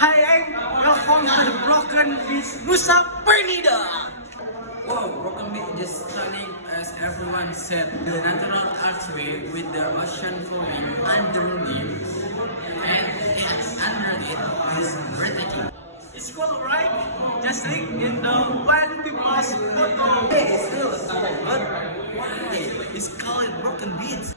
Hi, and welcome to the Broken Beach Nusa Penida. Wow, Broken Beach just stunning as everyone said. The natural archway with the ocean flowing underneath and underneath is breathtaking. It's cool, right? Just like in the wild people's photo. Hey, it's still a cool, but why? It's called Broken Beach.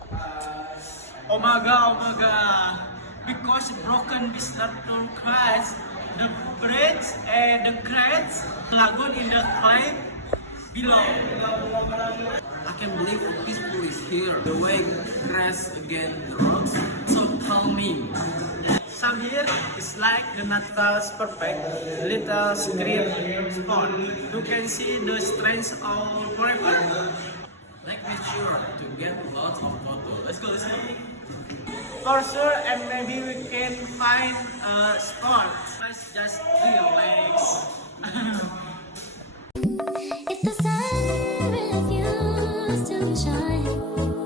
Oh my god, oh my god. Because Broken Beach Turtle crash, the bridge and the crash lagoon in the climb below. I can't believe how peaceful is here. The wave crash against the rocks, so calming. Some here is like the natural perfect little screen spot. You can see the strengths of forever. Like me sure to get lots of photos. Let's go, let's go. For sure, and maybe we can find a spot. Let's just relax. If the sun refused to shine,